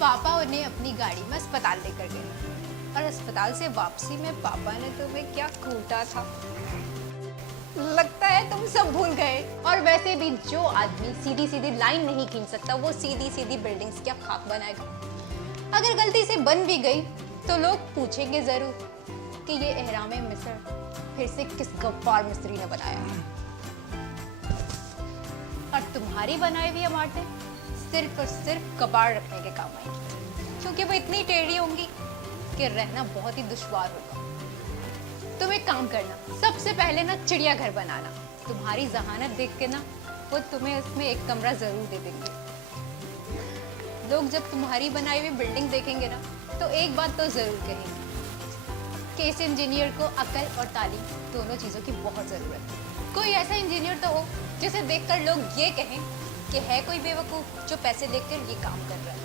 पापा उन्हें अपनी गाड़ी में अस्पताल लेकर गए और अस्पताल से वापसी में पापा ने तुम्हें क्या कूटा था। लगता है तुम सब भूल गए। और वैसे भी जो आदमी सीधी सीधी लाइन नहीं खींच सकता वो सीधी सीधी बिल्डिंग्स क्या खाक बनाएगा। अगर गलती से बन भी गई तो लोग पूछेंगे जरूर कि ये एहरामे मिस्र फिर से किस गफ्फार मिस्त्री ने बनाया है। और तुम्हारी बनाई हुई इमारतें सिर्फ और सिर्फ कबाड़ रखने के काम आएंगी, क्योंकि वो इतनी टेढ़ी होंगी कि रहना बहुत ही दुश्वार होगा। तुम एक काम करना, सबसे पहले ना चिड़िया घर बनाना। तुम्हारी जहानत देख के ना वो तुम्हें उसमें एक कमरा जरूर दे देंगे। लोग जब तुम्हारी बनाई हुई बिल्डिंग देखेंगे ना तो एक बात तो जरूर कहेंगे कि इस इंजीनियर को अकल और तालीम दोनों चीजों की बहुत जरूरत है। कोई ऐसा इंजीनियर तो हो जिसे देखकर लोग ये कहें कि है कोई बेवकूफ जो पैसे लेकर ये काम कर रहा है।